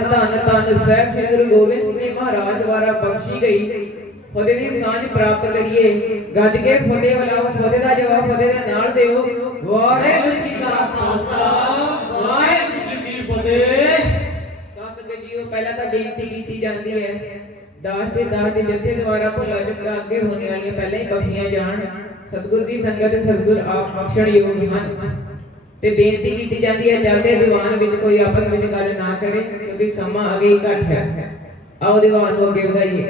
ਧੰਨ ਧੰਨ ਸਾਹਿਬ ਸ੍ਰੀ ਗੁਰੂ ਗੋਬਿੰਦ ਸਿੰਘ ਜੀ ਮਹਾਰਾਜ ਦੁਆਰਾ ਬਖਸ਼ੀ ਗਈ। ਫਤਿਹ ਦੀ ਸਾਂਝ ਪ੍ਰਾਪਤ ਕਰੀਏ। ਗੱਜ ਕੇ ਫਤਿਹ ਬੁਲਾਓ, ਫਤਿਹ ਦਾ ਜਵਾਬ ਫਤਿਹ ਦੇ ਨਾਲ ਦਿਓ। ਵਾਹਿਗੁਰੂ ਜੀ ਕਾ ਖਾਲਸਾ, ਵਾਹਿਗੁਰੂ ਜੀ ਕੀ ਫਤਿਹ। ਸਾਧ ਜੀਓ ਪਹਿਲਾਂ ਤਾਂ ਬੇਨਤੀ ਕੀਤੀ ਜਾਂਦੀ ਹੈ, ਦਾਸ ਤੇ ਦਾਸ ਦੇ ਜੱਥੇ ਦੁਆਰਾ ਭੁੱਲਾ ਚੁੱਕਾ ਅੱਗੇ ਹੋਣੇ ਵਾਲੀਆਂ ਪਹਿਲਾਂ ਹੀ ਬਖਸ਼ੀਆਂ ਜਾਣ। ਸਤਿਗੁਰ ਦੀ ਸੰਗਤ, ਸਤਿਗੁਰ ਆਪ ਬਖਸ਼ਣ ਯੋਗ ਹਨ। ਤੇ ਬੇਨਤੀ ਕੀਤੀ ਜਾਂਦੀ ਹੈ, ਚੱਲਦੇ ਦੀਵਾਨ ਵਿੱਚ ਕੋਈ ਆਪਸ ਵਿੱਚ ਗੱਲ ਨਾ ਕਰੇ ਕਿਉਂਕਿ ਸਮਾਂ ਅਗੇ ਘੱਟ ਹੈ। ਆਓ ਦੀਵਾਨ ਨੂੰ ਅੱਗੇ ਵਧਾਈਏ।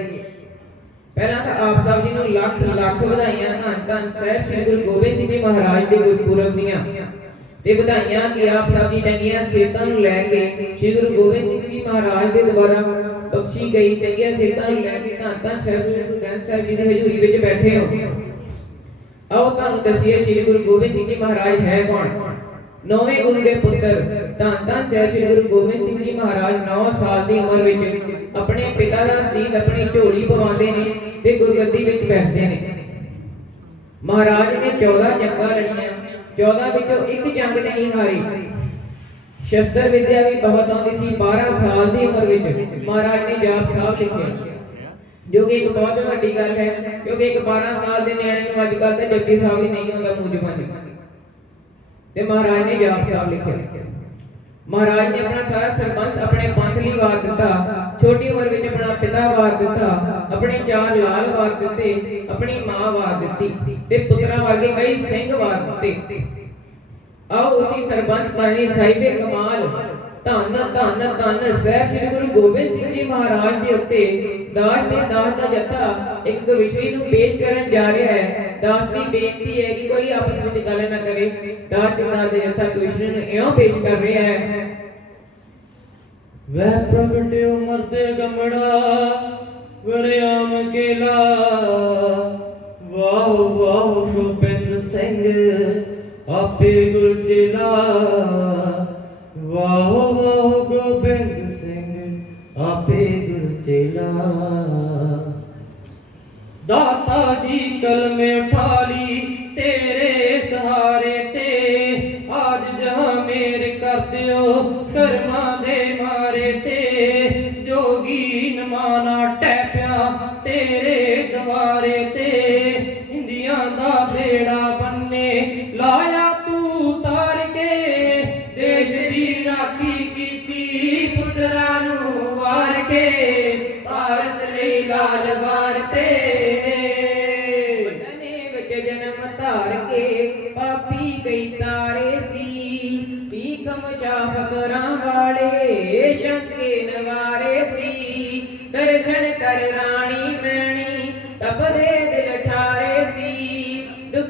ਪਹਿਲਾਂ ਤਾਂ ਆਪ ਸਭ ਜੀ ਨੂੰ ਲੱਖ ਲੱਖ ਵਧਾਈਆਂ ਧੰਨ ਧੰਨ ਸਾਹਿਬ ਸ੍ਰੀ ਗੁਰੂ ਗੋਬਿੰਦ ਸਿੰਘ ਜੀ ਮਹਾਰਾਜ ਦੇ ਗੁਰਪੁਰਬ ਦੀਆਂ। ਤੇ ਵਧਾਈਆਂ ਕਿ ਆਪ ਸਭ ਦੀ ਚੰਗੀਆਂ ਸਿਹਤਾਂ ਨੂੰ ਲੈ ਕੇ ਸ੍ਰੀ ਗੁਰੂ ਗੋਬਿੰਦ ਸਿੰਘ ਜੀ ਮਹਾਰਾਜ ਦੇ ਦੁਆਰਾ ਬਖਸ਼ੀ ਗਈ। ਚੰਗੀਆਂ ਸਿਹਤਾਂ ਨੂੰ ਲੈ ਕੇ ਧੰਨ ਧੰਨ ਸਾਹਿਬ ਸ੍ਰੀ ਗੁਰੂ ਗ੍ਰੰਥ ਸਾਹਿਬ ਜੀ ਦੀ ਹਜ਼ੂਰੀ ਵਿੱਚ ਬੈਠੇ ਹੋ। ਆਓ ਤੁਹਾਨੂੰ ਦੱਸੀਏ ਸ੍ਰੀ ਗੁਰੂ ਗੋਬਿੰਦ ਸਿੰਘ ਜੀ ਮਹਾਰਾਜ ਹੈ ਕੌਣ? ਨੌਵੇਂ ਗੁਰੂ ਦੇ ਪੁੱਤਰ ਧੰਨ ਧੰਨ ਸਾਹਿਬ ਸ੍ਰੀ ਗੁਰੂ ਗੋਬਿੰਦ ਸਿੰਘ ਜੀ ਮਹਾਰਾਜ 9 ਸਾਲ ਦੀ ਉਮਰ ਵਿੱਚ ਆਪਣੇ ਪਿਤਾ ਦਾ ਸੀਸ, ਆਪਣੀ ਝੋਲੀ ਪਵਾਉਂਦੇ ਨੇ ਤੇ ਗੁਰਗੱਦੀ ਵਿੱਚ ਬੈਠਦੇ ਨੇ। ਮਹਾਰਾਜ ਨੇ 14 ਜੰਗਾਂ ਲੜੀਆਂ 14 ਵਿੱਚੋਂ ਇੱਕ ਜੰਗ ਨਹੀਂ ਹਾਰੀ। ਸ਼ਸਤਰ ਵਿਦਿਆ ਵੀ ਬਹੁਤ ਆਉਂਦੀ ਸੀ 12 ਸਾਲ ਦੀ ਉਮਰ ਵਿੱਚ ਮਹਾਰਾਜ ਨੇ ਜਾਪ ਸਾਹਿਬ ਲਿਖਿਆ। ਜੋ ਕਿ ਇੱਕ ਬਹੁਤ ਵੱਡੀ ਗੱਲ ਹੈ, ਕਿਉਂਕਿ ਇੱਕ 12 ਸਾਲ ਦੇ ਨਿਆਣੇ ਨੂੰ ਅੱਜ ਕੱਲ ਤੇ ਜਪਜੀ ਸਾਹਿਬ ਵੀ ਨਹੀਂ ਹੁੰਦਾ ਮੂੰਹ ਜ਼ਬਾਨੀ ਤੇ ਮਹਾਰਾਜ ਨੇ ਜਾਪ ਸਾਹਿਬ ਲਿਖਿਆ ਮਹਾਰਾਜ ਨੇ ਆਪਣਾ ਸਾਰਾ ਸਰਬੰਸ ਆਪਣੇ ਪੰਥ ਲਈ ਵਾਰ ਦਿੱਤਾ, ਛੋਟੀ ਉਮਰ ਵਿੱਚ ਆਪਣਾ ਪਿਤਾ ਵਾਰ ਦਿੱਤਾ, ਆਪਣੇ ਚਾਰ ਲਾਲ ਵਾਰ ਦਿੱਤੇ, ਆਪਣੀ ਮਾਂ ਵਾਰ ਦਿੱਤੀ ਤੇ ਪੁੱਤਰਾਂ ਵਰਗੇ ਕਈ ਸਿੰਘ ਵਾਰ ਦਿੱਤੇ। ਆਓ ਉਸੇ ਸਰਬੰਸ ਬਾਣੀ ਸਾਹਿਬੇ ਕਮਾਲ, ਧੰਨ ਧੰਨ ਧੰਨ ਸਾਹਿਬ ਸ੍ਰੀ ਗੁਰੂ ਗੋਬਿੰਦ ਸਿੰਘ ਜੀ ਮਹਾਰਾਜ ਦੇ ਉੱਤੇ ਦਾਸ ਤੇ ਦਾਸ ਦਾ ਜਥਾ ਇੱਕ ਵਿਸ਼ੇ ਨੂੰ ਪੇਸ਼ ਕਰਨ ਜਾ ਰਿਹਾ ਹੈ। ਦਾਸ ਦੀ ਬੇਨਤੀ ਹੈ ਕਿ ਕੋਈ ਆਪਸ ਵਿੱਚ ਗੱਲ ਨਾ ਕਰੇ। ਦਾਸ ਤੇ ਦਾਸ ਦਾ ਕ੍ਰਿਸ਼ਨ ਨੂੰ ਇਉਂ ਪੇਸ਼ ਕਰ ਰਿਹਾ ਹੈ। ਵਹਿ ਪ੍ਰਗਟਿਓ ਮਰਦੇ ਗਮੜਾ ਵਰਿਆਮ ਕੇਲਾ। ਵਾਹ ਵਾਹ ਗੋਬਿੰਦ ਸਿੰਘ, ਆਪੇ ਗੁਰ ਚੇਲਾ। ਵਾਹ ਵਾਹ ਦਾਤਾ ਜੀ ਕਲਮੇ ਉਠਾਲੀ ਤੇਰੇ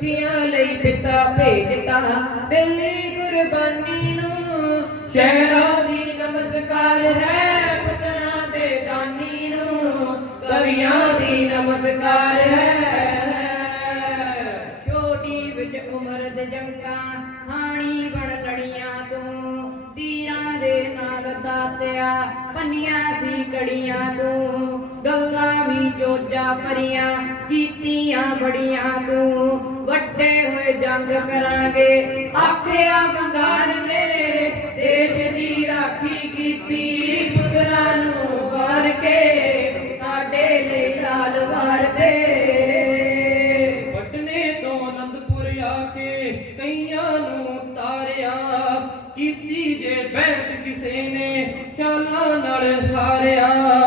ਦੁਖੀਆਂ ਲਈ ਪਿਤਾ ਭੇਜਤਾ। ਦਿੱਲੀ ਕੁਰਬਾਨੀ ਨੂੰ ਸ਼ਹਿਰਾਂ ਦੀ ਨਮਸਕਾਰ ਹੈ, ਪੁੱਤਰਾਂ ਦੇ ਦਾਨੀ ਨੂੰ ਕਵੀਆਂ ਦੀ ਨਮਸਕਾਰ ਹੈ। ਛੋਟੀ ਵਿੱਚ ਉਮਰ ਦੇ ਜੰਗਾਂ, ਹਾਣੀ ਬਣ ਲੜੀਆਂ ਤੂੰ। ਤੀਰਾਂ ਦੇ ਨਾਲ ਦਾਤਿਆ, ਪੰਨੀਆਂ ਸੀ ਕੜੀਆਂ ਤੂੰ। ਗੱਲਾਂ ਵੀ ਚੋਜਾ ਭਰੀਆਂ, ਕੀਤੀਆਂ ਬੜੀਆਂ ਤੂੰ। ਵੱਡੇ ਹੋਏ ਜੰਗ ਕਰਾਂਗੇ, ਆਖਿਆ ਬੰਗਾਰ ਦੇ ਦੇਸ਼ ਦੀ ਰਾਖੀ ਕੀਤੀ ਪੁੱਤਰਾਂ ਨੂੰ ਵਾਰ ਕੇ, ਸਾਡੇ ਲਈ ਲਾਲ ਵਾਰ ਦੇ ਪਟਨੇ ਤੋਂ ਅਨੰਦਪੁਰ ਆ ਕੇ ਕਈਆਂ ਨੂੰ ਤਾਰਿਆ ਕੀਤੀ ਜੇ ਬੈਸ ਕਿਸੇ ਨੇ, ਖਿਆਲਾਂ ਨਾਲ ਹਾਰਿਆ।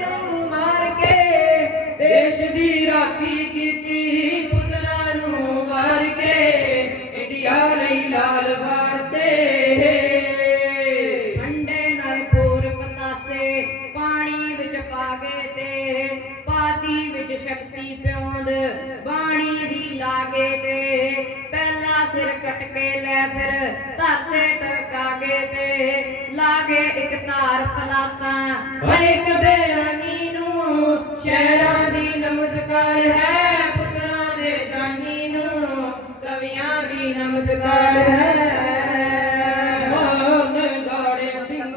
ਨੂੰ ਮਾਰ ਕੇ ਦੇਸ਼ ਦੀ ਰਾਖੀ ਕੀਤੀ, ਪੁੱਤਰਾਂ ਨੂੰ ਵਾਰ ਕੇ ਇੰਡੀਆ ਲਈ ਲਾਲ ਵਾਰਤੇ ਠੰਡੇ ਨਾਲ ਖੋਰ ਪਤਾਸੇ ਪਾਣੀ ਵਿੱਚ ਪਾ ਗਏ ਤੇ, ਪਾਤੀ ਵਿੱਚ ਸ਼ਕਤੀ ਪਿਉਂਦ, ਬਾਣੀ ਦੀ ਪਹਿਲਾ ਸਿਰ ਕੱਟ ਕੇ ਲੈ ਫਿਰ ਧਰਤੇ ਟਕਾਗੇ ਤੇ, ਲਾਗੇ ਇੱਕ ਧਾਰ ਪਲਾਤਾ ਹਰ ਇੱਕ ਬੇਰਾਨੀ ਨੂੰ, ਸ਼ਹਿਰਾਂ ਦੀ ਨਮਸਕਾਰ ਹੈ, ਪੁੱਤਰਾਂ ਦੇ ਦਾਨੀ ਨੂੰ, ਕਵੀਆਂ ਦੀ ਨਮਸਕਾਰ ਹੈ। ਮਾਰਨ ਗਾੜੇ ਸਿੰਘ,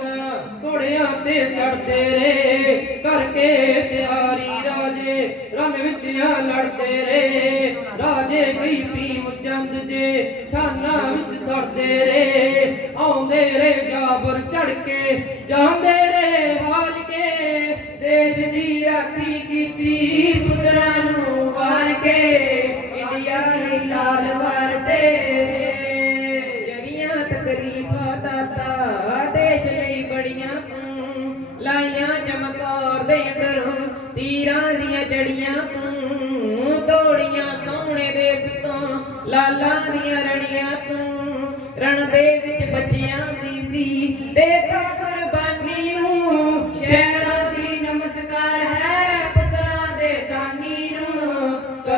ਘੋੜਿਆਂ ਤੇ ਚੜਦੇ ਰੇ, ਕਰਕੇ ਤਿਆਰੀ ਰਾਜੇ ਰਨ ਵਿੱਚ ਆ ਲੜਦੇ ਰੇ। ਰਾਜੇ ਕਈ ਭੀਮ ਚੰਦ ਜੇ, ਛਾਨਾ ਵਿੱਚ ਸੜਦੇ ਰੇ। ਆਉਂਦੇ ਰੇ ਜਾਬਰ ਚੜ ਕੇ ਜਾਂਦੇ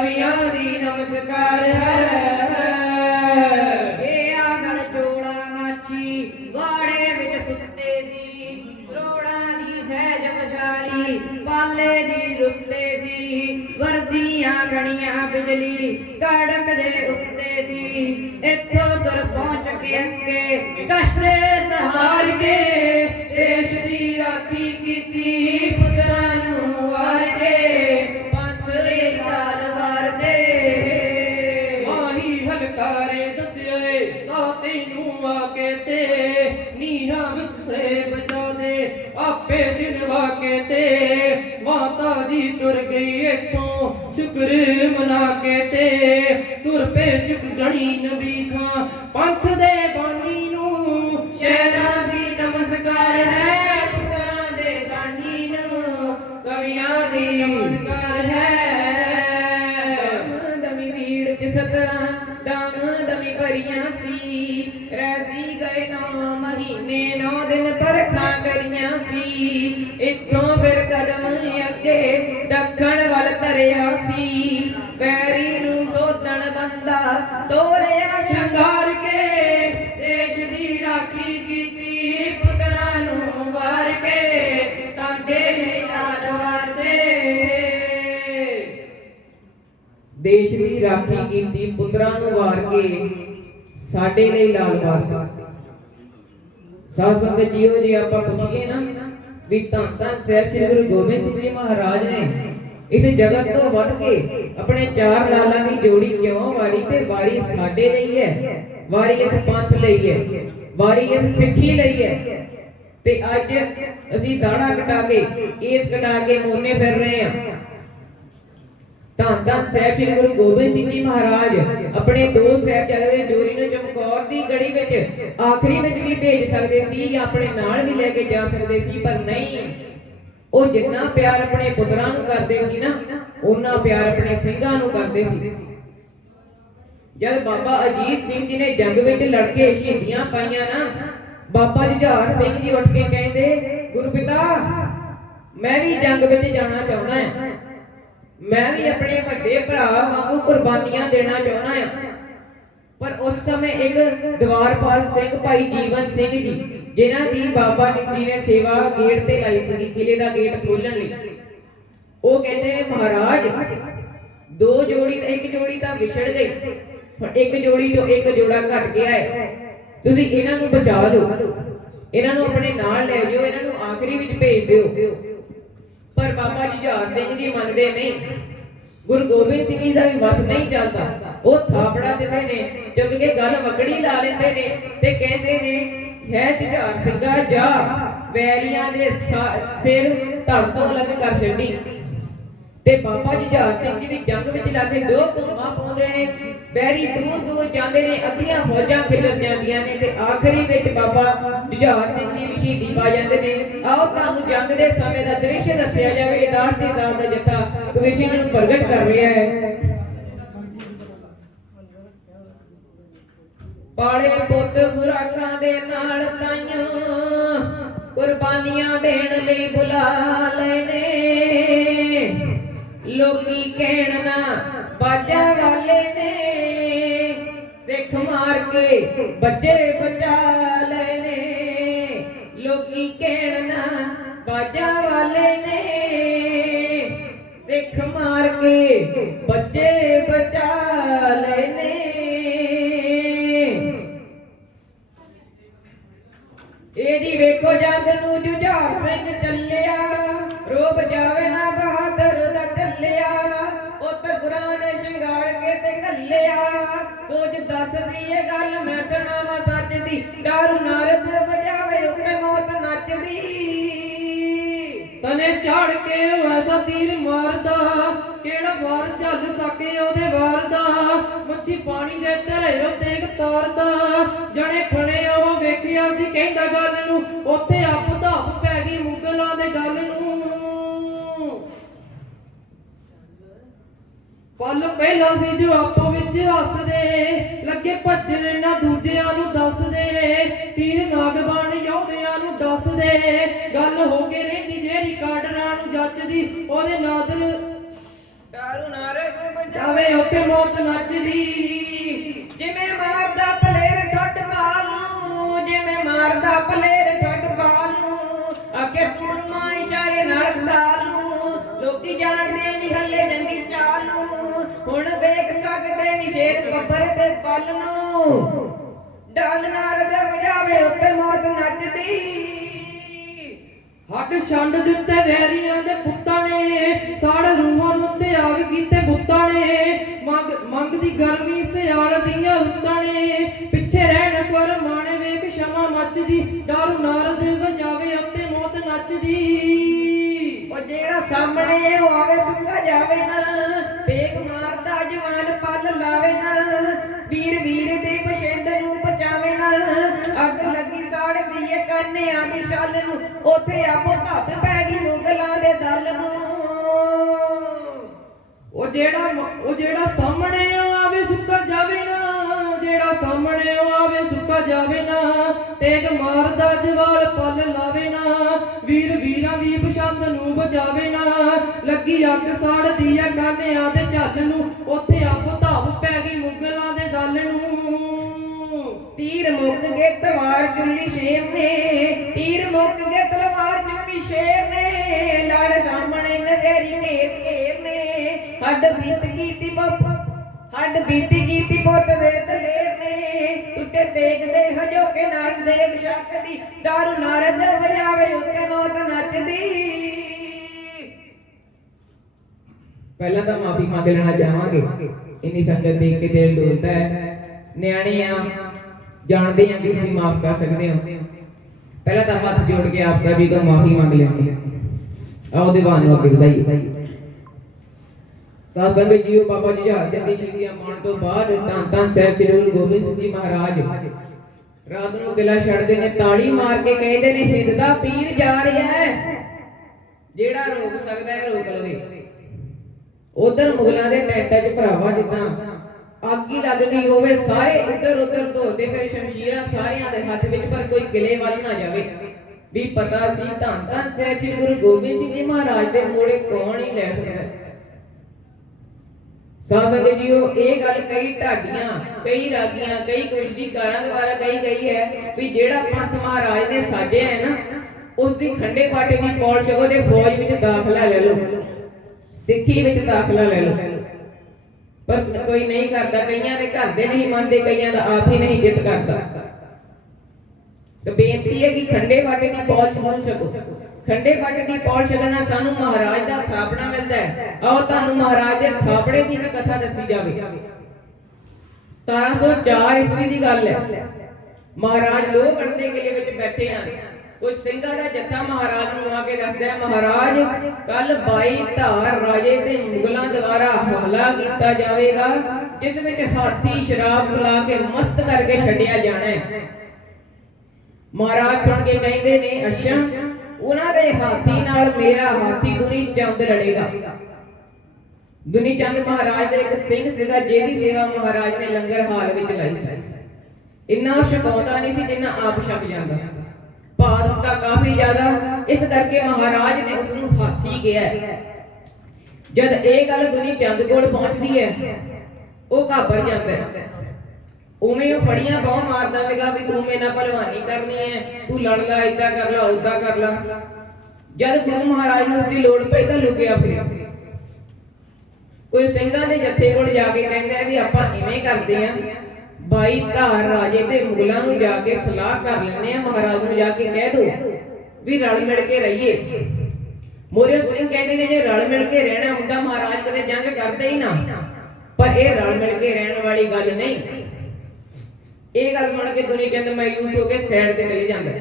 ਕਵੀਆਂ ਦੀ ਨਮਸਕਾਰ ਹੈ। ਇਹ ਆਗਣ ਚੋਲਾ ਮਾਛੀ ਵਾੜੇ ਵਿੱਚ ਸੁੱਤੇ ਸੀ। ਰੋੜਾਂ ਦੀ ਸਹਿਜ ਪਛਾਲੀ ਪਾਲੇ ਦੀ ਰੁੱਤੇ ਸੀ। ਵਰਦੀਆਂ ਗਣੀਆਂ ਬਿਜਲੀ ਕੜਕ ਦੇ ਉੱਤੇ ਸੀ। ਇੱਥੋਂ ਤੁਰ ਪਹੁੰਚ ਕੇ ਅੱਗੇ ਕਸ਼ਟੇ ਸਹਾਰ ਕੇ ਦੇਸ਼ ਦੀ ਰਾਖੀ ਭੇਜ ਗਣੀ ਨਬੀ ਖਾਂ। ਪੰਥ ਦੇ ਪੁੱਤਰਾਂ ਨੂੰ ਵਾਰ ਕੇ ਸਾਡੇ ਲਈ ਲਾਲ ਵਾਰ ਸਾਧ ਸੰਗਤ ਜੀਓ, ਜੀ ਆਪਾਂ ਪੁੱਛੀਏ ਨਾ ਵੀ ਤਾਂ ਤਾਂ ਸਾਹਿਬ ਸ੍ਰੀ ਗੁਰੂ ਗੋਬਿੰਦ ਸਿੰਘ ਜੀ ਮਹਾਰਾਜ ਨੇ ਇਸ ਜਗਤ ਤੋਂ ਵੱਧ ਕੇ ਆਪਣੇ ਚਾਰ ਲਾਲਾਂ ਦੀ ਜੋੜੀ ਕਿਉਂ ਵਾਰੀ ਤੇ ਵਾਰੀ ਸਾਡੇ ਲਈ ਹੈ, ਵਾਰੀ ਇਸ ਪੰਥ ਲਈ ਹੈ, ਵਾਰੀ ਇਸ ਸਿੱਖੀ ਲਈ ਹੈ? ਤੇ ਅੱਜ ਅਸੀਂ ਦਾੜਾ ਕਟਾ ਕੇ ਇਸ ਕਟਾ ਕੇ ਮੋਨੇ ਫਿਰ ਰਹੇ ਹਾਂ। ਧੰਨ ਧੰਨ ਸਾਹਿਬ ਸ੍ਰੀ ਗੁਰੂ ਗੋਬਿੰਦ ਸਿੰਘ ਜੀ ਮਹਾਰਾਜ। ਆਪਣੇ ਦੋ ਸਾਹਿਬਜ਼ਾਦੇ ਦੇ ਜੋਰੀ ਨੂੰ ਚਮਕੌਰ ਦੀ ਗੜੀ ਵਿੱਚ ਆਖਰੀ ਵਿੱਚ ਵੀ ਭੇਜ ਸਕਦੇ ਸੀ ਆਪਣੇ ਨਾਲ ਵੀ ਲੈ ਕੇ ਜਾ ਸਕਦੇ ਸੀ, ਪਰ ਨਹੀਂ। ਉਹ ਜਿੰਨਾ ਪਿਆਰ ਆਪਣੇ ਪੁੱਤਰਾਂ ਨੂੰ ਕਰਦੇ ਸੀ ਨਾ ਉਹਨਾਂ ਪਿਆਰ ਆਪਣੇ ਸਿੰਘਾਂ ਨੂੰ ਕਰਦੇ ਸੀ। ਜਦ ਬਾਬਾ ਅਜੀਤ ਸਿੰਘ ਜੀ ਨੇ ਜੰਗ ਵਿੱਚ ਲੜ ਕੇ ਸ਼ਹੀਦੀਆਂ ਪਾਈਆਂ ਨਾ, ਬਾਬਾ ਜੁਝਾਰ ਸਿੰਘ ਜੀ ਉੱਠ ਕੇ ਕਹਿੰਦੇ ਗੁਰੂ ਪਿਤਾ ਮੈਂ ਵੀ ਜੰਗ ਵਿੱਚ ਜਾਣਾ ਚਾਹੁੰਦਾ ਹਾਂ। ਮੈਂ ਵੀ ਆਪਣੇ ਵੱਡੇ ਭਰਾ ਵਾਂਗੂ ਕੁਰਬਾਨੀਆਂ ਦੇਣਾ ਚਾਹੁੰਦਾ ਹਾਂ। ਪਰ ਉਸ ਸਮੇਂ ਇੱਕ ਦਵਾਰਪਾਲ ਸਿੰਘ ਭਾਈ ਜੀਵਨ ਸਿੰਘ ਜੀ, ਜਿਨ੍ਹਾਂ ਦੀ ਬਾਬਾ ਜੀ ਨੇ ਸੇਵਾ ਗੇਟ ਤੇ ਲਾਈ ਸੀ ਕਿਲੇ ਦਾ ਗੇਟ ਖੋਲਣ ਲਈ। ਉਹ ਕਹਿੰਦੇ ਨੇ, ਮਹਾਰਾਜ, ਦੋ ਜੋੜੀ ਇੱਕ ਜੋੜੀ ਤਾਂ ਵਿਛੜ ਗਈ ਹੁਣ ਇੱਕ ਜੋੜੀ ਚੋਂ ਇੱਕ ਜੋੜਾ ਘਟ ਗਿਆ ਹੈ। ਤੁਸੀਂ ਇਹਨਾਂ ਨੂੰ ਬਚਾ ਲਓ ਇਹਨਾਂ ਨੂੰ ਆਪਣੇ ਨਾਲ ਲੈ ਜਿਓ, ਇਹਨਾਂ ਨੂੰ ਆਖਰੀ ਵਿੱਚ ਭੇਜ ਦਿਓ। ਪਰ ਬਾਬਾ ਜੁਝਾਰ ਸਿੰਘ ਜੀ ਮੰਨਦੇ ਨਹੀਂ। ਗੁਰੂ ਗੋਬਿੰਦ ਸਿੰਘ ਜੀ ਦਾ ਵੀ ਵਸ ਨਹੀਂ ਚੱਲਦਾ। ਉਹ ਥਾਪੜਾ ਦਿੰਦੇ ਨੇ, ਚੁੱਕ ਕੇ ਗੱਲ ਵਕੜੀ ਲਾ ਲੈਂਦੇ ਨੇ ਤੇ ਕਹਿੰਦੇ ਨੇ, ਹੈ ਜੁਝਾਰ ਸਿੰਘਾ, ਜਾ, ਵੈਰੀਆਂ ਦੇ ਸਿਰ ਧੜ ਤੋਂ ਅਲੱਗ ਕਰ ਛੱਡੀ। ਤੇ ਬਾਬਾ ਜੁਝਾਰ ਸਿੰਘ ਜੀ ਵੀ ਜੰਗ ਵਿੱਚ ਲਾ ਕੇ ਦੋ ਧੁੰਮਾਂ ਪਾਉਂਦੇ ਨੇ। ਬੈਰੀ ਦੂਰ ਦੂਰ ਜਾਂਦੇ ਨੇ, ਅੱਧੀਆਂ ਫੌਜਾਂ ਖਿਲਰ ਜਾਂਦੀਆਂ ਨੇ ਤੇ ਆਖਰੀ ਵਿੱਚ ਬਾਬਾ ਜੁਝਾਰ ਸਿੰਘ ਜੀ ਵੀ ਸ਼ਹੀਦੀ ਪਾ ਜਾਂਦੇ ਨੇ। ਆਓ ਤੁਹਾਨੂੰ ਜੰਗ ਦੇ ਸਮੇਂ ਦਾ ਦ੍ਰਿਸ਼ ਦੱਸਿਆ ਜਾਵੇ ਦਾਸ ਦੀ ਦਾਸ ਦਾ ਜੱਥਾ ਕਵਿਸ਼ਨ ਨੂੰ ਪ੍ਰਗਟ ਕਰ ਰਿਹਾ ਹੈ। ਪਾਲੇ ਪੁੱਤ ਖੁਰਾਕਾਂ ਦੇ ਨਾਲ ਤਾਈਆਂ ਕੁਰਬਾਨੀਆਂ ਦੇਣ ਲਈ ਬੁਲਾ ਲੈ ਨੇ। ਲੋਕੀ ਕਹਿਣ ਨਾ, ਬਾਜਾ ਵਾਲੇ ਨੇ। ਸਿੱਖ ਮਾਰ ਕੇ ਬੱਚੇ ਬਚਾ ਲੈਨੇ ਲੋਕੀ ਕਹਿਣਾ ਨਾ ਬਾਜਾ ਵਾਲੇ ਨੇ। ਸਿੱਖ ਮਾਰ ਕੇ ਬੱਚੇ ਬਚਾ ਸੋਚ ਏ ਗੱਲ ਮੈਂ ਸੁਣਾਵਾਂ ਸੱਚ ਦੀ। ਡਾਰੂ ਨਾਰਦ ਵਜਾਵੇ ਉੱਤੇ ਮੌਤ ਨੱਚਦੀ। ਤਨੇ ਝਾੜ ਕੇ ਉਹ ਤੀਰ ਮਾਰਦਾ, ਕਿਹੜਾ ਵਾਰ ਚੱਲ ਸਕੇ ਉਹਦੇ ਵਾਰ ਦਾ। ਮੱਛੀ ਪਾਣੀ ਦੇ ਧਰੇ ਉੱਤੇ ਇੱਕ ਤਾਰਦਾ। ਜਣੇ ਖਣੇ ਉਹ ਵੇਖਿਆ ਸੀ ਕਹਿੰਦਾ ਗੱਲ ਨੂੰ, ਉੱਥੇ ਆਪ ਧਾਪ ਪੈ ਗਈ ਮੁਗਲਾਂ ਦੇ ਗੱਲ ਨੂੰ। ਪਲ ਪਹਿਲਾਂ ਸੀ ਜੋ ਆਪੋ ਵਿੱਚ ਹੱਸਦੇ ਭੱਜਣ ਨਾ ਦੂਜਿਆਂ ਨੂੰ ਦੱਸਦੇ ਤੀਰ ਨਾਗ ਬਣ ਯੋਧਿਆਂ ਨੂੰ ਦੱਸਦੇ ਗੱਲ ਹੋ ਕੇ ਰਹਿੰਦੀ ਜਿਹੜੀ ਕਾਡਰਾਂ ਨੂੰ ਜੱਜਦੀ ਉਹਦੇ ਨਾਦਰ ਡਾਰੂ ਵਜਾਵੇ ਜਾਵੇ ਉੱਥੇ ਮੌਤ ਨੱਚਦੀ। ਜਿਵੇਂ ਮਾਰਦਾ ਪਲੇਰ ਬਾਲ ਨੂੰ ਜਿਵੇਂ ਮਾਰਦਾ ਪਲੇਰ ਸ਼ੇਰ ਬੱਬਰ ਦੇ ਪਲ ਨੂੰ ਡਾਲ ਨਾਰਦ ਵਜਾਵੇ ਉੱਤੇ ਮੌਤ ਨੱਚਦੀ। ਹੱਡ ਛੰਡ ਦਿੱਤੇ ਵੈਰੀਆਂ ਦੇ ਪੁੱਤਾਂ ਨੇ ਸਾੜ ਰੂਹਾਂ ਨੂੰ ਤੇ ਆਗ ਕੀਤੇ ਬੁੱਤਾਂ ਨੇ। ਮੰਗ ਮੰਗਦੀ ਗਰਮੀ ਸਿਆਲ ਦੀਆਂ ਰੁੱਤਾਂ ਨੇ। ਪਿੱਛੇ ਰਹਿਣ ਫਰਮਾਨ ਵੇਖ ਸ਼ਮਾ ਮੱਚਦੀ ਡਰ ਨਾਰਦ ਵਜਾਵੇ ਉੱਤੇ ਮੌਤ ਨੱਚਦੀ। ਉਹ ਜਿਹੜਾ ਸਾਹਮਣੇ ਉਹ ਆਵੇ ਸੁੱਕਾ ਜਾਵੇ ਨਾ। ਉਹ ਜਿਹੜਾ ਉਹ ਜਿਹੜਾ ਸਾਹਮਣੇ ਆਵੇ ਸੁੱਕਾ ਜਾਵੇ ਨਾ। ਜਿਹੜਾ ਸਾਹਮਣੇ ਆਵੇ ਸੁੱਕਾ ਜਾਵੇ ਨਾ। ਤੇਗ ਮਾਰਦਾ ਜਵਾਲ ਪੱਲ ਲਾਵੇ ਨਾ। ਵੀਰ ਵੀਰਾਂ ਦੀ ਪਛੰਦ ਨੂੰ ਬਜਾਵੇ ਨਾ। ਲੱਗੀ ਅੱਗ ਸਾੜਦੀ ਆ ਕਾਨਿਆਂ ਦੇ ਝੱਲ ਨੂੰ। ਉੱਥੇ ਆਪ ਧਾਪ ਪੈ ਗਈ ਮੁਗਲਾਂ ਦੇ ਦਲ ਨੂੰ। ਤੀਰ ਮੁੱਕ ਗਏ ਤਲਵਾਰ ਚੁੱਲੀ ਸ਼ੇਰ ਨੇ। ਤੀਰ ਮੁੱਕ ਗਏ ਤਲਵਾਰ ਚੁੱਲੀ ਸ਼ੇਰ ਨੇ। ਲੜ ਸਾਹਮਣੇ ਨਗਰੀ ਘੇਰ ਘੇਰ ਹੱਡ ਬੀਤ ਕੀਤੀ ਬੱਪ ਹੱਡ ਬੀਤੀ ਕੀਤੀ ਪੁੱਤ ਦੇ ਦਲੇਰ ਨੇ ਟੁੱਟੇ ਦੇਖਦੇ ਹਜੋਕੇ ਨਾਲ ਦੇਖ ਸ਼ੱਕ ਦੀ ਦਾਰੂ ਨਾਰਦ ਵਜਾਵੇ ਉੱਤੇ ਮੌਤ ਨੱਚਦੀ। ਪਹਿਲਾਂ ਤਾਂ ਮਾਫੀ ਮੰਗ ਲੈਣਾ ਚਾਹਾਂਗੇ। ਇੰਨੀ ਸੰਗਤ ਦੇਖ ਕੇ ਦਿਲ ਡੋਲਦਾ ਹੈ। ਨਿਆਣੇ ਆ ਜਾਣਦੇ ਆ ਕਿ ਤੁਸੀਂ ਮਾਫ ਕਰ ਸਕਦੇ ਹੋ। ਪਹਿਲਾਂ ਤਾਂ ਹੱਥ ਜੋੜ ਕੇ ਆਪ ਸਭੀ ਤੋਂ ਮਾਫੀ ਮੰਗ ਲੈਂਦੇ ਆਓ ਦੀਵਾਨ ਨੂੰ ਅੱਗੇ ਵਧਾਈਏ। ਸਾਧ ਸੰਗਤ ਜੀਓ ਬਾਬਾ ਜੀ ਜਹਾਜ਼ ਦੀ ਸ਼ਹੀਦੀਆਂ ਮਾਣ ਤੋਂ ਬਾਅਦ ਤਾਂ ਤਾਂ ਸਾਹਿਬ ਸ੍ਰੀ ਗੁਰੂ ਗੋਬਿੰਦ ਸਿੰਘ ਜੀ ਮਹਾਰਾਜ। ਰਾਤ ਨੂੰ ਕਿਲਾ ਛੱਡਦੇ ਨੇ, ਤਾੜੀ ਮਾਰ ਕੇ ਕਹਿੰਦੇ ਨੇ ਹਿੰਦ ਦਾ ਪੀਰ ਜਾ ਰਿਹਾ ਹੈ। ਜਿਹੜਾ ਰੋਕ ਸਕਦਾ ਹੈ, ਰੋਕ ਲਵੇ। ਉਧਰ ਮੁਗਲਾਂ ਦੇ ਟੈਂਟਾਂ 'ਚ ਭਰਾਵਾ ਜਿੱਦਾਂ ਅੱਗ ਹੀ ਲੱਗ ਗਈ ਹੋਵੇ, ਸਾਰੇ ਇੱਧਰ ਉੱਧਰ ਧੋਤੇ ਫਿਰ ਸ਼ਮਸ਼ੀਰਾਂ ਸਾਰਿਆਂ ਦੇ ਹੱਥ ਵਿੱਚ, ਪਰ ਕੋਈ ਕਿਲੇ ਵੱਲ ਨਾ ਜਾਵੇ। ਵੀ ਪਤਾ ਸੀ ਧੰਨ ਧੰਨ ਸਾਹਿਬ ਸ੍ਰੀ ਗੁਰੂ ਗੋਬਿੰਦ ਸਿੰਘ ਜੀ ਮਹਾਰਾਜ ਦੇ ਮੋੜੇ ਕੌਣ ਹੀ ਲੈ ਸਕਦਾ ਸਾਧ ਸੰਗਤ ਜੀਓ, ਇਹ ਗੱਲ ਕਈ ਢਾਡੀਆਂ, ਕਈ ਰਾਗੀਆਂ, ਕਈ ਕੁਸ਼ਦੀਕਾਰਾਂ ਦੁਆਰਾ ਕਹੀ ਗਈ ਹੈ ਵੀ ਜਿਹੜਾ ਪੰਥ ਮਹਾਰਾਜ ਨੇ ਸਾਜਿਆ ਹੈ ਨਾ ਉਸ ਦੀ ਖੰਡੇ ਬਾਟੇ ਦੀ ਪੌਲ ਛਕੋ ਤੇ ਫੌਜ ਵਿੱਚ ਦਾਖਲਾ ਲੈ ਲਓ। ਸਿੱਖੀ ਵਿੱਚ ਦਾਖਲਾ ਲੈ ਲਓ। ਪਰ ਕੋਈ ਨਹੀਂ ਕਰਦਾ, ਕਈਆਂ ਦੇ ਘਰ ਦੇ ਨਹੀਂ ਮੰਨਦੇ, ਕਈਆਂ ਦਾ ਆਪ ਹੀ ਨਹੀਂ ਜਿੱਤ ਕਰਦਾ। ਤੇ ਬੇਨਤੀ ਹੈ ਕਿ ਖੰਡੇ ਬਾਟੇ ਦੀ ਪੌਲ ਛਕੋ ਸਕੋ ਖੰਡੇ ਬਾਟੇ ਦੀ ਪੌਲ ਛਕਣਾ ਸਾਨੂੰ ਮਹਾਰਾਜ ਦਾ ਥਾਪੜਾ ਮਿਲਦਾ ਹੈ। ਆਓ ਤੁਹਾਨੂੰ ਮਹਾਰਾਜ ਦੇ ਥਾਪੜੇ ਦੀ ਕਥਾ ਦੱਸੀ ਜਾਵੇ। 1704 ਈਸਵੀ ਦੀ ਗੱਲ ਹੈ। ਮਹਾਰਾਜ ਲੋਹਗੜ੍ਹ ਦੇ ਕਿਲੇ ਵਿੱਚ ਬੈਠੇ ਹਨ। ਕੁਝ ਸਿੰਘਾਂ ਦਾ ਜੱਥਾ ਮਹਾਰਾਜ ਨੂੰ ਆ ਕੇ ਦੱਸਦਾ ਹੈ, ਮਹਾਰਾਜ ਕੱਲ 22 ਧਾਰ ਰਾਜੇ ਤੇ ਮੁਗਲਾਂ ਦੁਆਰਾ ਹਮਲਾ ਕੀਤਾ ਜਾਵੇਗਾ, ਜਿਸ ਵਿੱਚ ਹਾਥੀ ਸ਼ਰਾਬ ਪਿਲਾ ਕੇ ਮਸਤ ਕਰਕੇ ਛੱਡਿਆ ਜਾਣਾ ਹੈ। ਮਹਾਰਾਜ ਸੁਣ ਕੇ ਕਹਿੰਦੇ ਨੇ, ਅੱਛਾ ਉਹਨਾਂ ਦੇ ਹਾਥੀ ਨਾਲ ਮੇਰਾ ਹਾਥੀ ਦੁਨੀ ਚੰਦ ਲੜੇਗਾ ਦੁਨੀ ਚੰਦ ਮਹਾਰਾਜ ਦਾ ਇੱਕ ਸਿੰਘ ਸੀਗਾ, ਜਿਹਦੀ ਸੇਵਾ ਮਹਾਰਾਜ ਨੇ ਲੰਗਰ ਹਾਲ ਵਿੱਚ ਲਈ ਸੀ। ਇੰਨਾ ਛਕਾਉਂਦਾ ਨਹੀਂ ਸੀ ਜਿੰਨਾ ਆਪ ਛਕ ਜਾਂਦਾ ਸੀ। ਭਾਰ ਉਸਦਾ ਕਾਫੀ ਜ਼ਿਆਦਾ। ਇਸ ਕਰਕੇ ਮਹਾਰਾਜ ਨੇ ਉਸ ਨੂੰ ਹਾਥੀ ਕਿਹਾ। ਜਦ ਇਹ ਗੱਲ ਦੁਨੀ ਚੰਦ ਕੋਲ ਪਹੁੰਚਦੀ ਹੈ, ਉਹ ਘਾਬਰ ਜਾਂਦਾ ਹੈ। ਉਵੇਂ ਉਹ ਫੜੀਆਂ ਬਹੁ ਮਾਰਦਾ ਸੀਗਾ ਵੀ ਤੂੰ ਮੇਰੇ ਨਾਲ ਭਲਵਾਨੀ ਕਰਨੀ ਹੈ, ਤੂੰ ਲੜ ਲਾ, ਏਦਾਂ ਕਰ ਲਾ, ਓਦਾਂ ਕਰ ਲਾ। ਜਦ ਗੁਰੂ ਮਹਾਰਾਜ ਨੂੰ ਉਸਦੀ ਲੋੜ ਪਈ ਤਾਂ ਲੁਕਿਆ ਫਿਰ। ਕੋਈ ਸਿੰਘਾਂ ਦੇ ਜੱਥੇ ਕੋਲ ਜਾ ਕੇ ਕਹਿੰਦਾ ਵੀ ਆਪਾਂ ਇਵੇਂ ਕਰਦੇ ਆਂ ਬਾਈ ਧਾਰ ਰਾਜੇ ਤੇ ਮੁਗਲਾਂ ਨੂੰ ਜਾ ਕੇ ਸਲਾਹ ਕਰ ਲੈਣੇ ਆ ਮਹਾਰਾਜ ਨੂੰ ਜਾ ਕੇ ਕਹਿ ਦੋ ਵੀ ਰਲ ਮਿਲ ਕੇ ਰਹੀਏ। ਮੋਰੇ ਸਿੰਘ ਕਹਿੰਦੇ ਨੇ, ਜੇ ਰਲ ਮਿਲ ਕੇ ਰਹਿਣਾ ਹੁੰਦਾ, ਮਹਾਰਾਜ ਕਦੇ ਜੰਗ ਕਰਦੇ ਹੀ ਨਾ। ਪਰ ਇਹ ਰਲ ਮਿਲ ਕੇ ਰਹਿਣ ਵਾਲੀ ਗੱਲ ਨਹੀਂ। ਇਹ ਗੱਲ ਸੁਣ ਕੇ ਦੁਨੀ ਚੰਦ ਮਾਯੂਸ ਹੋ ਕੇ ਸਾਈਡ ਤੇ ਚਲੇ ਜਾਂਦਾ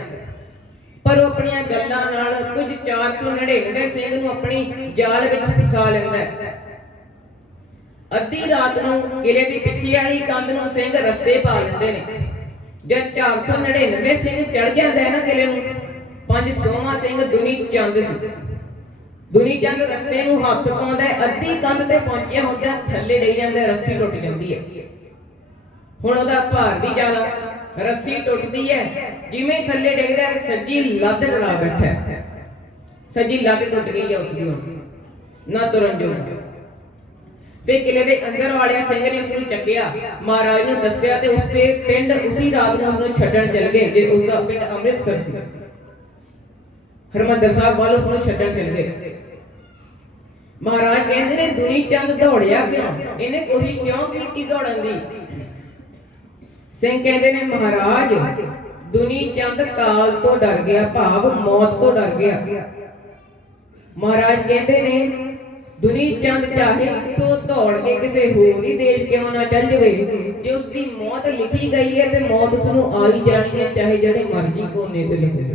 ਪਰ ਉਹ ਆਪਣੀਆਂ ਗੱਲਾਂ ਨਾਲ ਕੁਝ 499 ਸਿੰਘ ਨੂੰ ਆਪਣੀ ਜਾਲ ਵਿੱਚ ਫਸਾ ਲੈਂਦਾ ਹੈ। ਅੱਧੀ ਰਾਤ ਨੂੰ ਕਿਲੇ ਦੀ ਪਿੱਛੇ ਵਾਲੀ ਕੰਧ ਨੂੰ ਸਿੰਘ ਰੱਸੇ ਪਾ ਲੈਂਦੇ ਨੇ। ਜਦ 499 ਸਿੰਘ ਚੜ ਜਾਂਦਾ ਹੈ ਨਾ ਕਿਲੇ ਨੂੰ, ਪੰਜ ਸੋਮਾ ਸਿੰਘ ਦੁਨੀ ਚੰਦ ਸੀ। ਦੁਨੀ ਚੰਦ ਰੱਸੇ ਨੂੰ ਹੱਥ ਪਾਉਂਦਾ ਅੱਧੀ ਕੰਧ ਤੇ ਪਹੁੰਚਿਆ ਹੁੰਦਾ ਥੱਲੇ ਡਈ ਜਾਂਦਾ ਰੱਸੀ ਟੁੱਟ ਜਾਂਦੀ ਹੈ। ਹੁਣ ਉਹਦਾ ਭਾਰ ਵੀ ਜ਼ਿਆਦਾ ਰੱਸੀ ਟੁੱਟਦੀ ਹੈ ਜਿਵੇਂ ਥੱਲੇ ਡਿੱਗਦਾ ਹੈ, ਸੱਜੀ ਲੱਤ ਬਣਾ ਬੈਠਾ ਸੱਜੀ ਲੱਤ ਟੁੱਟ ਗਈ ਹੈ ਉਸ ਦੀ ਹੁਣ। ਨਾ ਤੁਰਨ ਜੋਗਾ। ਤੇ ਕਿਲੇ ਦੇ ਅੰਦਰ ਵਾਲਿਆ ਸਿੰਘ ਨੇ ਉਸ ਨੂੰ ਚੱਕਿਆ। ਮਹਾਰਾਜ ਨੂੰ ਦੱਸਿਆ ਤੇ ਉਸ ਦੇ ਪਿੰਡ ਉਸੇ ਰਾਤ ਨੂੰ ਉਸ ਨੂੰ ਛੱਡਣ ਚਲ ਗਏ ਜੇ ਉਸ ਦਾ ਪਿੰਡ ਅੰਮ੍ਰਿਤਸਰ ਸੀ। ਹਰਮੰਦਰ ਸਾਹਿਬ ਵੱਲ ਉਸ ਨੂੰ ਛੱਡਣ ਚਲ ਗਏ। ਮਹਾਰਾਜ ਕਹਿੰਦੇ ਨੇ ਦੁਨੀ ਚੰਦ ਦੌੜਿਆ ਕਿਉਂ? ਇਹਨੇ ਕੋਸ਼ਿਸ਼ ਕਿਉਂ ਕੀਤੀ ਦੌੜਨ ਦੀ? ਸਿੰਘ ਕਹਿੰਦੇ ਨੇ, ਮਹਾਰਾਜ, ਦੁਨੀ ਚੰਦ ਕਾਲ ਤੋਂ ਡਰ ਗਿਆ, ਭਾਵ ਮੌਤ ਤੋਂ ਡਰ ਗਿਆ। ਮਹਾਰਾਜ ਕਹਿੰਦੇ ਨੇ, ਦੁਨੀ ਚੰਦ ਚਾਹੇ ਇੱਥੋਂ ਦੌੜ ਕੇ ਕਿਸੇ ਹੋਰ ਹੀ ਦੇਸ਼ ਕਿਉਂ ਨਾ ਚੱਲ ਜਵੇ? ਜੇ ਉਸ ਦੀ ਮੌਤ ਲਿਖੀ ਗਈ ਹੈ, ਤੇ ਮੌਤ ਉਸ ਨੂੰ ਆ ਹੀ ਜਾਣੀ ਹੈ, ਚਾਹੇ ਜਿਹੜੇ ਮਰਜ਼ੀ ਕੋਨੇ ਤੇ ਲਿਖੇ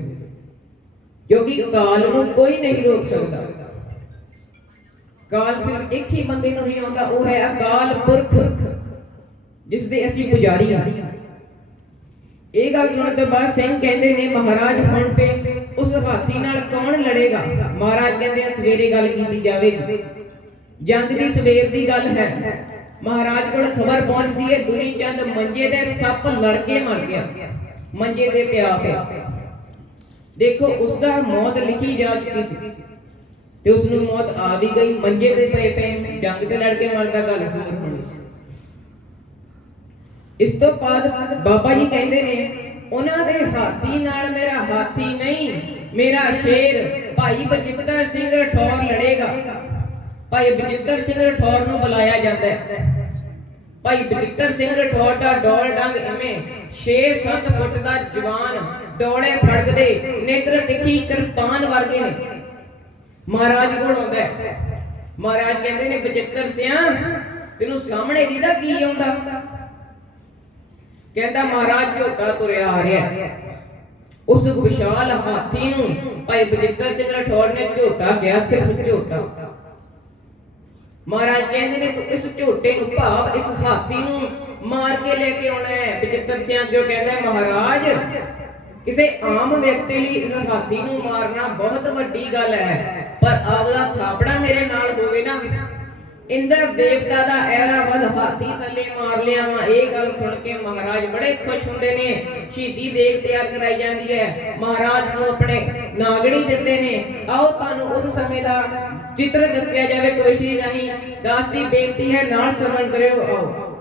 ਕਿਉਂਕਿ ਕਾਲ ਨੂੰ ਕੋਈ ਨਹੀਂ ਰੋਕ ਸਕਦਾ। ਕਾਲ ਸਿਰਫ ਇੱਕ ਹੀ ਬੰਦੇ ਨੂੰ ਹੀ ਆਉਂਦਾ, ਉਹ ਹੈ ਅਕਾਲ ਪੁਰਖ ਜਿਸ ਦੇ ਅਸੀਂ ਪੁਜਾਰੀ ਹਾਂ। ਇਹ ਗੱਲ ਸੁਣਨ ਤੋਂ ਬਾਅਦ ਸਿੰਘ ਕਹਿੰਦੇ ਨੇ, ਮਹਾਰਾਜ, ਹੁਣ ਤੇ ਉਸ ਹਾਥੀ ਨਾਲ ਕੌਣ ਲੜੇਗਾ? ਮਹਾਰਾਜ ਕਹਿੰਦੇ ਆ, ਸਵੇਰੇ ਗੱਲ ਕੀਤੀ ਜਾਵੇਗੀ। ਜੰਗ ਦੀ ਸਵੇਰ ਦੀ ਗੱਲ ਹੈ। ਮਹਾਰਾਜ ਕੋਲ ਖਬਰ ਪਹੁੰਚਦੀ ਹੈ ਦੁਨੀ ਚੰਦ ਮੰਜੇ ਦੇ ਸੱਪ ਲੜ ਕੇ ਮਰ ਗਿਆ। ਮੰਜੇ ਤੇ ਪਿਆ ਪਿਆ ਦੇਖੋ ਉਸ ਦਾ ਮੌਤ ਲਿਖੀ ਜਾ ਚੁੱਕੀ ਸੀ। ਤੇ ਉਸ ਨੂੰ ਮੌਤ ਆ ਵੀ ਗਈ। ਮੰਜੇ ਤੇ ਪਏ ਪਏ ਜੰਗ ਤੇ ਲੜ ਕੇ ਮਰਦਾ ਗੱਲ ਹੋਰ ਇਸ ਤੋਂ ਬਾਅਦ ਬਾਬਾ ਜੀ ਕਹਿੰਦੇ ਨੇ, ਉਹਨਾਂ ਦੇ ਹਾਥੀ ਨਾਲ ਮੇਰਾ ਹਾਥੀ ਨਹੀਂ, ਮੇਰਾ ਸ਼ੇਰ ਭਾਈ ਬਚਿੱਤਰ ਸਿੰਘ ਰਠੌਰ ਲੜੇਗਾ। ਭਾਈ ਬਚਿੱਤਰ ਸਿੰਘ ਰਠੌਰ ਨੂੰ ਬੁਲਾਇਆ ਜਾਂਦਾ ਹੈ। ਭਾਈ ਬਚਿੱਤਰ ਸਿੰਘ ਰਠੌਰ ਦਾ ਡੋਲ ਡੰਗ ਐਵੇਂ 6-7 ਫੁੱਟ ਦਾ ਜਵਾਨ ਡੋਲੇ ਫੜਕਦੇ, ਨੇਤਰ ਤਿੱਖੀ ਕਿਰਪਾਨ ਵਰਗੇ ਨੇ। ਮਹਾਰਾਜ ਕੋਲ ਆਉਂਦਾ ਹੈ। ਮਹਾਰਾਜ ਕਹਿੰਦੇ ਨੇ ਬਜਿੱਤਰ ਸਿਆ, ਤੈਨੂੰ ਸਾਹਮਣੇ ਜਿਹਦਾ ਕੀ ਆਉਂਦਾ? ਕਹਿੰਦਾ ਮਹਾਰਾਜ ਝੋਟਾ ਤੁਰਿਆ ਆ ਰਿਹਾ। ਉਸ ਵਿਸ਼ਾਲ ਹਾਥੀ ਨੂੰ ਭਾਈ ਬਜਿੱਤਰ ਸਿੰਘ ਰਠੌਰ ਨੇ ਝੋਟਾ ਕਿਹਾ, ਸਿਰਫ ਝੋਟਾ। ਮਹਾਰਾਜ ਕਹਿੰਦੇ ਨੇ, ਤੂੰ ਇਸ ਝੋਟੇ ਨੂੰ ਭਾਵ ਇਸ ਹਾਥੀ ਨੂੰ ਮਾਰ ਕੇ ਲੈ ਕੇ ਆਉਣਾ ਹੈ। ਬਜਿੱਤਰ ਸਿੰਘ ਜੋ ਕਹਿੰਦਾ, ਮਹਾਰਾਜ, ਕਿਸੇ ਆਮ ਵਿਅਕਤੀ ਲਈ ਇਸ ਹਾਥੀ ਨੂੰ ਮਾਰਨਾ ਬਹੁਤ ਵੱਡੀ ਗੱਲ ਹੈ, ਪਰ ਆਪਦਾ ਥਾਪੜਾ ਮੇਰੇ ਨਾਲ ਹੋਵੇ ਨਾ ਇੰਦਰ ਦੇਵਤਾ ਦਾ ਐਰਾਵਦ ਹਾਥੀ ਥੱਲੇ ਮਾਰ ਲਿਆ ਵਾ। ਇਹ ਗੱਲ ਸੁਣ ਕੇ ਮਹਾਰਾਜ ਬੜੇ ਖੁਸ਼ ਹੁੰਦੇ ਨੇ। ਸ਼ਹੀਦੀ ਦੇਗ ਤਿਆਰ ਕਰਾਈ ਜਾਂਦੀ ਹੈ। ਮਹਾਰਾਜ ਨੂੰ ਆਪਣੇ ਨਾਗਣੀ ਦਿੰਦੇ ਨੇ। ਆਓ ਤੁਹਾਨੂੰ ਉਸ ਸਮੇਂ ਦਾ ਚਿੱਤਰ ਦੱਸਿਆ ਜਾਵੇ, ਕੋਈ ਨਹੀਂ। ਦਾਸ ਦੀ ਬੇਨਤੀ ਹੈ, ਨਾਲ ਸਰਵਣ ਕਰਿਓ। ਆਓ।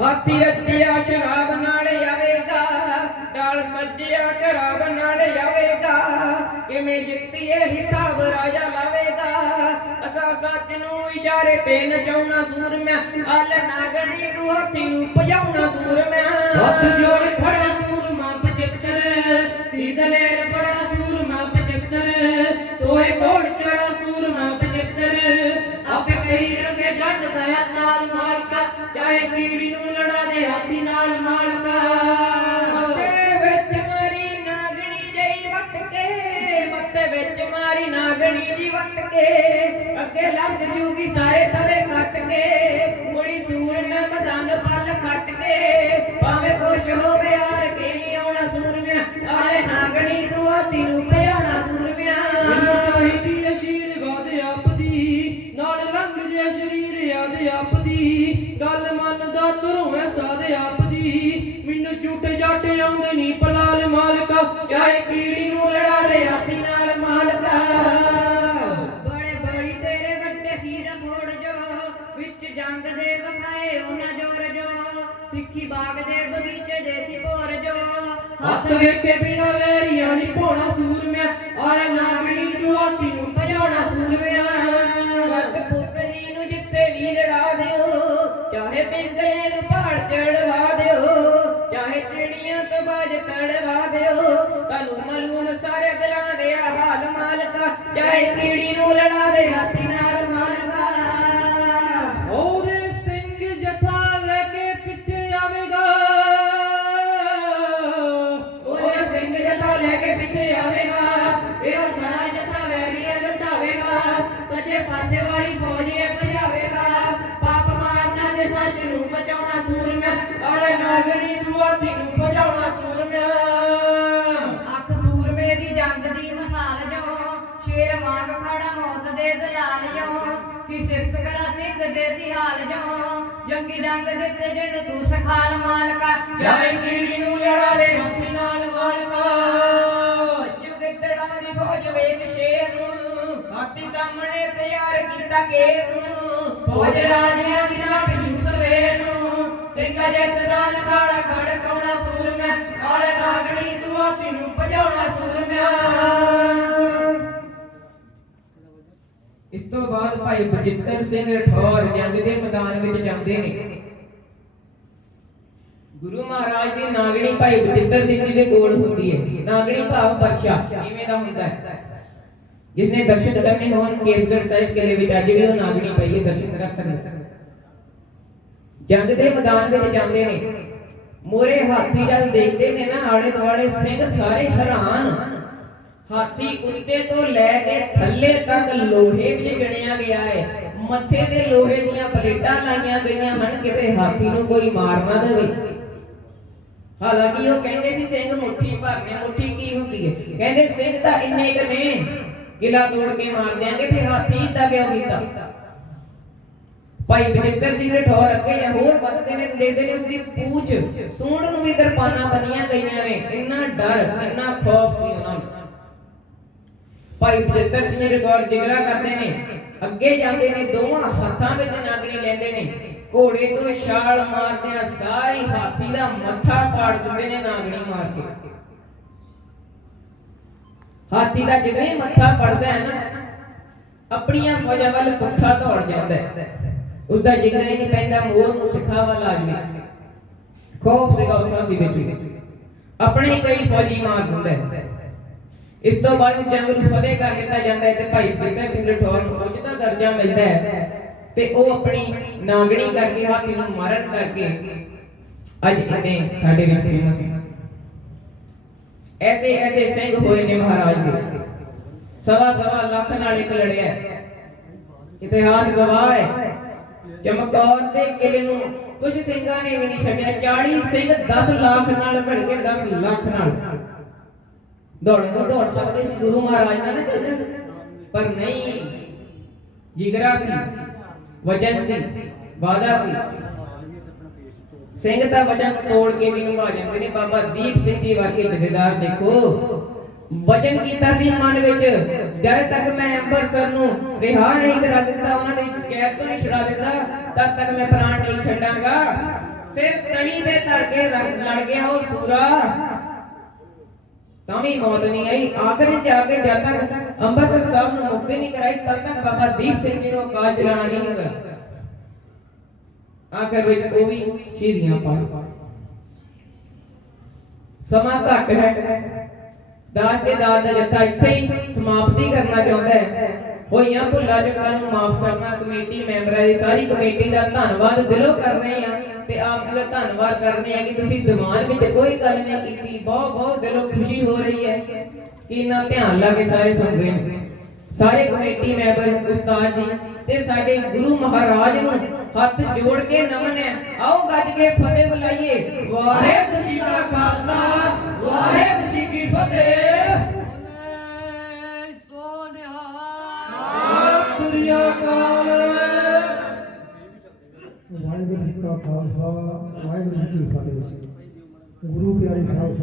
ਹਾਥੀ ਰੱਜਿਆ ਸ਼ਰਾਬ ਨਾਲ ਆਵੇਗਾ, ਡਾਲ ਸੱਜਿਆ ਸ਼ਰਾਬ ਨਾਲ ਆਵੇਗਾ। ਕਿਵੇਂ ਜਿੱਤੀਏ ਹਿਸਾਬ ਰਾਜਾ ਲਾਵੇਗਾ? ਅਸਾ ਸੱਚ ਨੂੰ ਇਸ਼ਾਰੇ ਤੇ ਨਚਾਉਣਾ ਸੂਰਮਿਆ ਹਲ ਨਾਗਣੀ ਤੂੰ ਹਾਥੀ ਨੂੰ ਭਜਾਉਣਾ ਸੂਰਮਿਆ। ਹੱਥ ਜੋੜ ਖੜਾ ਸੂਰਮਾ 75 ਸੀਦਲੇਰ ਕਹੀ ਰੰਗੇ ਜੱਟ ਦਇਆ ਨਾਲ ਮਾਲਕਾ, ਚਾਹੇ ਕੀੜੀ ਨੂੰ ਲੜਾ ਦੇ ਹਾਥੀ ਨਾਲ ਮਾਲਕਾ। ਮੱਥੇ ਵਿੱਚ ਮਾਰੀ ਨਾਗਣੀ ਜਈ ਵੱਟ ਕੇ ਮੱਥੇ ਵਿੱਚ ਮਾਰੀ ਨਾਗਣੀ ਜੀ ਵੱਟ ਕੇ ਅੱਗੇ ਲੱਗ ਜੂਗੀ ਸਾਰੇ ਤਵੇ ਕੱਟ ਕੇ ਮੁੜੀ ਸੂਰ ਨਾ ਮਦਨ ਪੱਲ ਖੱਟ ਕੇ ਭਾਵੇਂ ਕੁਛ ਹੋਵੇ ਯਾਰ ਕੇ ਨਹੀਂ ਆਉਣਾ ਸੂਰਮਿਆ ਆਲੇ ਨਾਗਣੀ ਤੂੰ ਹਾਥੀ ਨੂੰ ਵੇਖੇ ਬਿਨਾ ਵੈਰੀਆਂ ਨਹੀਂ ਪੋਣਾ ਸੂਰਮਿਆ ਆਲੇ ਨਾਗਣੀ ਜੁਆਤੀ ਨੂੰ ਭਜਾਉਣਾ ਸੂਰਮਿਆ ਵੱਟ ਪੁੱਤਰੀ ਨੂੰ ਜਿੱਤੇ ਵੀ ਲੜਾ ਦਿਓ, ਚਾਹੇ ਪਿੰਗਲੇ ਨੂੰ ਪਹਾੜ ਚੜਵਾ ਦਿਓ, ਚਾਹੇ ਚਿੜੀਆਂ ਤੋਂ ਬਾਜ ਤੜਵਾ ਦਿਓ, ਤੁਹਾਨੂੰ ਮਾਲੂਮ ਸਾਰੇ ਦਿਲਾਂ ਦੇ ਆ ਹਾਲ ਮਾਲਕਾ ਚਾਹੇ ਕੀ ਸਿਫਤ ਕਰਾ ਸਿੰਘ ਦੇ ਹਾਲ ਜੋ ਜੰਗੀ ਡੰਗ ਦਿੱਤੇ ਜਿਹਨੂੰ ਤੂੰ ਸਖਾਲ ਮਾਲਕਾ। ਜਾਏ ਕੀੜੀ ਨੂੰ ਲੜਾ ਦੇ ਹੱਥ ਨਾਲ ਮਾਲਕਾ। ਜੁਗਤੜਾਂ ਦੀ ਫੌਜ ਵੇਖ ਸ਼ੇਰ ਨੂੰ। ਹਾਥੀ ਸਾਹਮਣੇ ਤਿਆਰ ਕੀਤਾ ਕੇ ਤੂੰ ਫੌਜ ਰਾਜਿਆਂ ਦੀ ਨਾਟ ਨੂੰ ਨੂੰ। ਸਿੰਘਾ ਜਿੱਤ ਦਾ ਨਗਾੜਾ ਖੜਕਾਉਣਾ ਸੂਰਮਿਆ ਆਲੇ ਨਾਗਣੀ ਤੂੰ ਹਾਥੀ ਨੂੰ ਭਜਾਉਣਾ ਸੂਰਮਿਆ ਇਸ ਤੋਂ ਬਾਅਦ ਭਾਈ ਬਚਿੱਤਰ ਸਿੰਘ ਰਠੌਰ ਜੰਗ ਦੇ ਮੈਦਾਨ ਵਿੱਚ ਜਾਂਦੇ ਨੇ। ਗੁਰੂ ਮਹਾਰਾਜ ਦੀ ਨਾਗਣੀ ਭਾਈ ਬਚਿੱਤਰ ਸਿੰਘ ਜੀ ਦੇ ਕੋਲ ਹੁੰਦੀ ਹੈ। ਨਾਗਣੀ ਭਾਵ ਵਰਸ਼ਾ ਕਿਵੇਂ ਦਾ ਹੁੰਦਾ ਹੈ? ਜਿਸ ਨੇ ਦਰਸ਼ਨ ਕਰਨੇ ਹੋਣ, ਕੇਸਗੜ੍ਹ ਸਾਹਿਬ ਕਿਲੇ ਵਿੱਚ ਅੱਜ ਵੀ ਉਹ ਨਾਗਣੀ ਪਈ ਹੈ, ਦਰਸ਼ਨ ਕਰ ਸਕਦੇ ਜੰਗ ਦੇ ਮੈਦਾਨ ਵਿੱਚ ਜਾਂਦੇ ਨੇ। ਮੋਰੇ ਹਾਥੀ ਜਦ ਦੇਖਦੇ ਨੇ ਨਾ ਆਲੇ ਦੁਆਲੇ ਸਿੰਘ ਸਾਰੇ ਹੈਰਾਨ। ਹਾਥੀ ਉੱਤੇ ਤੋਂ ਲੈ ਕੇ ਥੱਲੇ ਤੱਕ ਲੋਹੇ ਵਿੱਚ ਜਣਿਆ ਗਿਆ ਹੈ। ਮੱਥੇ ਤੇ ਲੋਹੇ ਦੀਆਂ ਪਲੇਟਾਂ ਲਾਈਆਂ ਗਈਆਂ ਹਨ, ਕਿਤੇ ਹਾਥੀ ਨੂੰ ਕੋਈ ਮਾਰ ਨਾ ਦੇਵੇ। ਹਾਲਾਂਕਿ ਉਹ ਕਹਿੰਦੇ ਸੀ, ਸਿੰਘ ਮੁੱਠੀ ਭਰਨੇ, ਮੁੱਠੀ ਕੀ ਹੁੰਦੀ ਹੈ? ਕਹਿੰਦੇ, ਸਿੰਘ ਤਾਂ ਇੰਨੇ ਕ ਨੇ ਕਿਲਾ ਤੋੜ ਕੇ ਮਾਰ ਦਿਆਂਗੇ, ਫਿਰ ਹਾਥੀ ਤਾਂ ਕਿਉਂ ਕੀਤਾ? ਭਾਈ ਬਜਿੰਦਰ ਸਿੰਘ ਰਠੌਰ ਅੱਗੇ ਜਾਂ ਹੋਰ ਵੱਧਦੇ ਨੇ ਦੇਖਦੇ ਨੇ ਉਸਦੀ ਪੂਛ ਸੂਣ ਨੂੰ ਵੀ ਕਿਰਪਾਨਾਂ ਬੰਨੀਆਂ ਗਈਆਂ ਨੇ। ਇੰਨਾ ਡਰ, ਇੰਨਾ ਖੌਫ ਸੀ ਉਹਨਾਂ ਨੂੰ। ਭਾਈ ਬਜਿੰਦਰ ਸਿੰਘ ਰਠੌਰ ਜਿਗਰਾ ਕਰਦੇ ਨੇ। ਅੱਗੇ ਜਾਂਦੇ ਨੇ, ਦੋਵਾਂ ਹੱਥਾਂ ਵਿੱਚ ਨਾਗਣੀ ਲੈਂਦੇ ਨੇ। ਘੋੜੇ ਤੋਂ ਛਾਲ ਮਾਰਦੇ ਆ ਹਾਥੀ ਦਾ ਮੱਥਾ ਪਾੜ ਦਿੰਦੇ ਨੇ ਨਾਗਣੀ ਮਾਰ ਕੇ। ਹਾਥੀ ਦਾ ਜਦੋਂ ਹੀ ਮੱਥਾ ਪੜਦਾ ਹੈ ਨਾ, ਆਪਣੀਆਂ ਫੌਜਾਂ ਵੱਲ ਪੁੱਠਾ ਦੌੜ ਜਾਂਦਾ ਹੈ। ਉਸ ਦਾ ਜਿਗਰਾ ਹੀ ਨਹੀਂ ਪੈਂਦਾ, ਮੋਰ ਨੂੰ ਸਿਖਾਵਾ ਲਾਜਮੀ। ਖੌਫ ਸੀਗਾ ਉਸ ਹਾਥੀ ਵਿੱਚ ਆਪਣੇ ਕਈ ਫੌਜੀ ਮਾਰ ਦਿੰਦਾ ਹੈ। ਇਸ ਤੋਂ ਬਾਅਦ ਜੰਗ ਨੂੰ ਫਤਿਹ ਕਰ ਦਿੱਤਾ ਜਾਂਦਾ ਹੈ ਤੇ ਭਾਈ ਪ੍ਰਿੰਦਰ ਸਿੰਘ ਰਠੌਰ ਨੂੰ ਉੱਚਤਾ ਦਰਜਾ ਮਿਲਦਾ ਹੈ ਤੇ ਉਹ ਆਪਣੀ ਨਾਗਣੀ ਕਰਕੇ, ਹਾਥੀ ਨੂੰ ਮਾਰਨ ਕਰਕੇ ਅੱਜ ਇੰਨੇ ਸਾਡੇ ਵਿੱਚ ਫੇਮਸ ਐਸੇ ਐਸੇ ਸਿੰਘ ਹੋਏ ਨੇ ਮਹਾਰਾਜ ਦੇ। ਸਵਾ ਸਵਾ ਲੱਖ ਨਾਲ ਇੱਕ ਲੜਿਆ ਇਤਿਹਾਸ ਗਵਾਹ ਹੈ। ਚਮਕੌਰ ਦੇ ਕਿਲੇ ਨੂੰ ਕੁਝ ਸਿੰਘਾਂ ਨੇ ਵੀ ਨਹੀਂ ਛੱਡਿਆ। 40 ਸਿੰਘ 10 ਲੱਖ ਨਾਲ ਭਿੜ ਕੇ 10 ਲੱਖ ਨਾਲ। ਦੌੜੇ ਤੋਂ ਦੌੜ ਸਕਦੇ ਸੀ, ਗੁਰੂ ਮਹਾਰਾਜ ਨਾਲ ਨਾ ਪਰ ਨਹੀਂ, ਜਿਗਰਾ ਸੀ ਵਜਨ ਸੀ ਵਾਦਾ ਸੀ। ਸਿੰਘ ਦਾ ਵਜਨ ਤੋੜ ਕੇ ਵੀ ਨਿਭਾ ਜਾਂਦੇ ਨੇ। ਬਾਬਾ ਦੀਪ ਸਿੰਘ ਜੀ ਵਰਗੇ ਜਥੇਦਾਰ ਦੇਖੋ, ਵਚਨ ਕੀਤਾ ਸੀ ਮਨ ਵਿੱਚ, ਜਦ ਤੱਕ ਮੈਂ ਅੰਮ੍ਰਿਤਸਰ ਨੂੰ ਰਿਹਾ ਨਹੀਂ ਕਰਾ ਦਿੱਤਾ, ਉਹਨਾਂ ਦੀ ਸ਼ਿਕਾਇਤ ਤੋਂ ਨਹੀਂ ਛੁਡਾ ਦਿੱਤਾ, ਤਦ ਤੱਕ ਮੈਂ ਪ੍ਰਾਣ ਨਹੀਂ ਛੱਡਾਂਗਾ। ਸਿਰ ਤਣੀ ਦੇ ਧੜ ਕੇ ਲੜ ਗਿਆ ਉਹ ਸੂਰਾ। ਤਾਂ ਵੀ ਮੌਤ ਨਹੀਂ ਆਈ। ਆਖਰ ਵਿੱਚ ਜਾ ਕੇ ਜਦ ਤੱਕ ਅੰਮ੍ਰਿਤਸਰ ਸਾਹਿਬ ਨੂੰ ਮੁਕਤੀ ਨਹੀਂ ਕਰਾਈ, ਤਦ ਤੱਕ ਬਾਬਾ ਦੀਪ ਸਿੰਘ ਜੀ ਨੂੰ ਅਕਾਲ ਚਲਾਣਾ ਨਹੀਂ ਹੋਇਆ ਆਖਰ ਵਿੱਚ ਉਹ ਵੀ ਸ਼ਹੀਦੀਆਂ ਪਾ ਸਮਾਂ ਘੱਟ ਹੈ। ਦਾਸ ਦੇ ਦਾਸ ਦਾ ਜੱਥਾ ਇੱਥੇ ਹੀ ਸਮਾਪਤੀ ਕਰਨਾ ਚਾਹੁੰਦਾ ਹੈ। ਹੋਈਆਂ ਭੁੱਲਾਂ ਚੁੱਕਾਂ ਨੂੰ ਮਾਫ ਕਰਨਾ, ਕਮੇਟੀ ਮੈਂਬਰਾਂ ਦੀ ਸਾਰੀ ਕਮੇਟੀ ਦਾ ਧੰਨਵਾਦ ਦਿਲੋਂ ਕਰ ਰਹੇ ਤੇ ਆਪ ਦਾ ਧੰਨਵਾਦ ਕਰਨੇ ਆ ਕਿ ਤੁਸੀਂ ਦੀਵਾਨ ਵਿੱਚ ਕੋਈ ਗੱਲ ਨਹੀਂ ਕੀਤੀ। ਬਹੁਤ ਬਹੁਤ ਦਿਲੋਂ ਖੁਸ਼ੀ ਹੋ ਰਹੀ ਹੈ ਕਿ ਇੰਨਾ ਧਿਆਨ ਲਾ ਕੇ ਸਾਰੇ ਸੁਣ ਰਹੇ ਨੇ। ਸਾਰੇ ਕਮੇਟੀ ਮੈਂਬਰ ਉਸਤਾਦ ਜੀ ਤੇ ਸਾਡੇ ਗੁਰੂ ਮਹਾਰਾਜ ਨੂੰ ਹੱਥ ਜੋੜ ਕੇ ਨਮਨ ਹੈ। ਆਓ ਗੱਜ ਕੇ ਫਤਿਹ ਬੁਲਾਈਏ। ਵਾਹਿਗੁਰੂ ਜੀ ਕਾ ਖਾਲਸਾ, ਵਾਹਿਗੁਰੂ ਜੀ ਕੀ ਫਤਿਹ। ਅਕਾਲ ਵਾਹਿਗੁਰੂ ਜੀ ਕਾ ਖਾਲਸਾ ਵਾਹਿਗੁਰੂ ਜੀ ਕੀ ਫਤਿਹ। ਗੁਰੂ ਪਿਆਰੀ ਸਾਹਿਬ